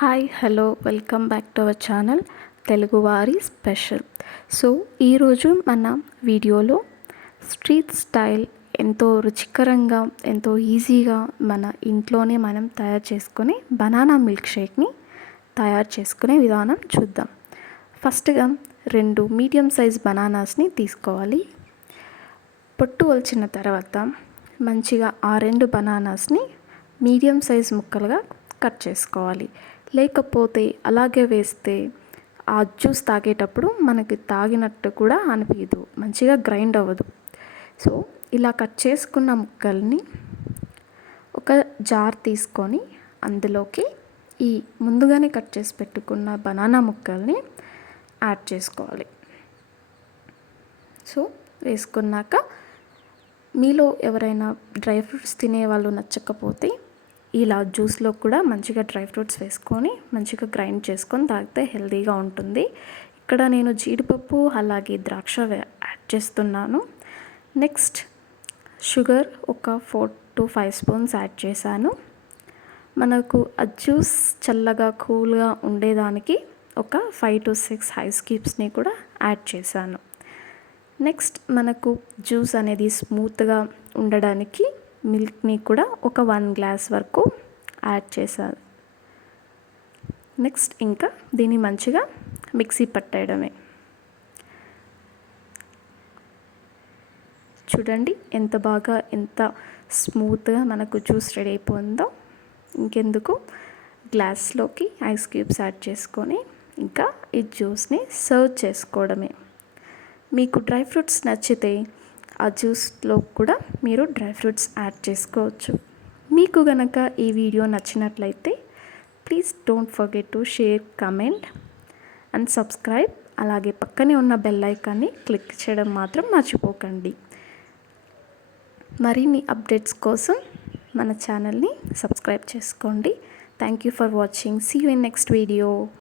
Hi hello welcome back to our channel తెలుగువారి special. So ఈరోజు మన వీడియోలో స్ట్రీట్ స్టైల్ ఎంతో రుచికరంగా ఎంతో ఈజీగా మన ఇంట్లోనే మనం తయారు చేసుకునే బనానా మిల్క్ షేక్ని తయారు చేసుకునే విధానం చూద్దాం. ఫస్ట్గా 2 మీడియం సైజ్ బనానాస్ని తీసుకోవాలి. పొట్టు వలిచిన తర్వాత మంచిగా ఆ 2 బనానాస్ని మీడియం సైజ్ ముక్కలుగా కట్ చేసుకోవాలి. లేకపోతే అలాగే వేస్తే ఆ జ్యూస్ తాగేటప్పుడు మనకి తాగినట్టు కూడా అనిపించదు, మంచిగా గ్రైండ్ అవ్వదు. సో ఇలా కట్ చేసుకున్న ముక్కల్ని ఒక జార్ తీసుకొని అందులోకి ఈ ముందుగానే కట్ చేసి పెట్టుకున్న బనానా ముక్కల్ని యాడ్ చేసుకోవాలి. సో వేసుకున్నాక మీలో ఎవరైనా డ్రై ఫ్రూట్స్ తినే వాళ్ళు నచ్చకపోతే ఇలా జ్యూస్లో కూడా మంచిగా డ్రై ఫ్రూట్స్ వేసుకొని మంచిగా గ్రైండ్ చేసుకొని తాగితే హెల్తీగా ఉంటుంది. ఇక్కడ నేను జీడిపప్పు అలాగే ద్రాక్ష యాడ్ చేస్తున్నాను. నెక్స్ట్ షుగర్ ఒక 4 to 5 స్పూన్స్ యాడ్ చేశాను. మనకు ఆ జ్యూస్ చల్లగా కూల్గా ఉండేదానికి ఒక 5 to 6 ఐస్ క్యూబ్స్ని కూడా యాడ్ చేశాను. నెక్స్ట్ మనకు జ్యూస్ అనేది స్మూత్గా ఉండడానికి మిల్క్ని కూడా ఒక 1 గ్లాస్ వరకు యాడ్ చేశాను. నెక్స్ట్ ఇంకా దీన్ని మంచిగా మిక్సీ పట్టేయడమే. చూడండి ఎంత బాగా ఎంత స్మూత్గా మనకు జ్యూస్ రెడీ అయిపోయిందో. ఇంకెందుకు గ్లాస్లోకి ఐస్ క్యూబ్స్ యాడ్ చేసుకొని ఇంకా ఈ జ్యూస్ని సర్వ్ చేసుకోవడమే. మీకు డ్రై ఫ్రూట్స్ నచ్చితే ఆ జ్యూస్లో కూడా మీరు డ్రై ఫ్రూట్స్ యాడ్ చేసుకోవచ్చు. మీకు గనక ఈ వీడియో నచ్చినట్లయితే please don't forget to share, comment and subscribe. అలాగే పక్కనే ఉన్న బెల్ ఐకాన్ని క్లిక్ చేయడం మాత్రం మర్చిపోకండి. మరిన్ని అప్డేట్స్ కోసం మన ఛానల్ని సబ్స్క్రైబ్ చేసుకోండి. Thank you for watching. See you in next video.